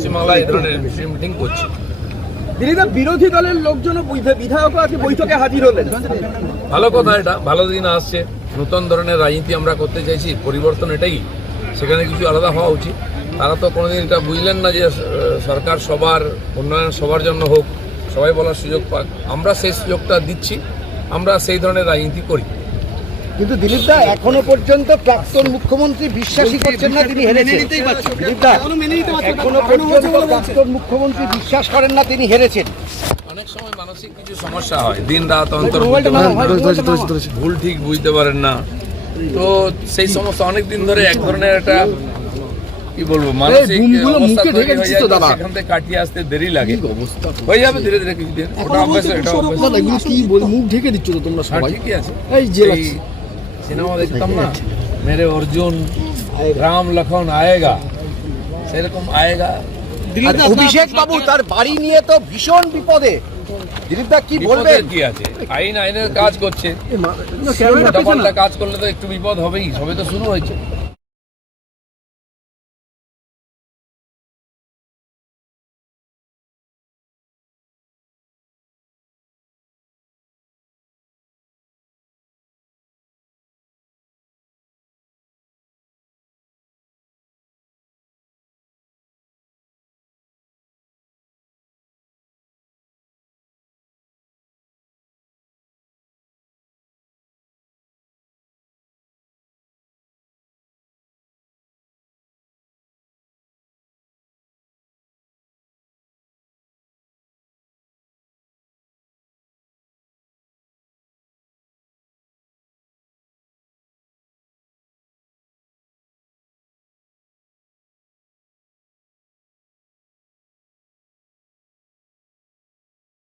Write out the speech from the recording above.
পশ্চিমবাংলায় এই ধরনের মিটিং করছে। দিলীপদা, বিরোধী দলের লোকজন বিধায়ক আজকে বৈঠকে হাজির হলেন। ভালো কথা, এটা ভালো দিন আসছে। নতুন ধরনের রাজনীতি আমরা করতে চাইছি, পরিবর্তন এটাই, সেখানে কিছু আলাদা হওয়া উচিত। তারা তো কোনোদিন এটা বুঝলেন না যে সরকার সবার উন্নয়ন সবার জন্য হোক, সবাই বলার সুযোগ পাক। আমরা সেই সুযোগটা দিচ্ছি, আমরা সেই ধরনের রাজনীতি করি। কিন্তু দিলীপদা, এখনো পর্যন্ত প্রাক্তন মুখ্যমন্ত্রী বিশ্বাসই করছেন না তিনি হেরেছেন। দিলীপদা, এখনো পর্যন্ত প্রাক্তন মুখ্যমন্ত্রী বিশ্বাস করেন না তিনি হেরেছেন। অনেক সময় মানসিক কিছু সমস্যা হয়, দিন রাত অন্তর ভুল ঠিক বুঝতে পারেন না, তো সেই সমস্যা অনেক দিন ধরে এক ধরনের একটা কি বলবো মানসিক অবস্থা তৈরি হয়ে যায়, সেখান থেকে কাটিয়ে আসতে দেরি লাগে। হয়ে যাবে ধীরে ধীরে কিছুদিন, ওটা অভ্যাস, এটা মুখ ঢেকে দিচ্ছ তো তোমরা সবাই। ঠিকই আছে। এই সিনেমা দেখতাম না, মেরে অর্জুন রাম লক্ষণ আয়েগা, সেরকম আয়েগা। অভিষেক বাবু তার বাড়ি নিয়ে তো ভীষণ বিপদে। দিলীপদা কি বলবেন? কি আছে, আইনের কাজ করছে, কাজ করলে তো একটু বিপদ হবেই, সবে তো শুরু হয়েছে।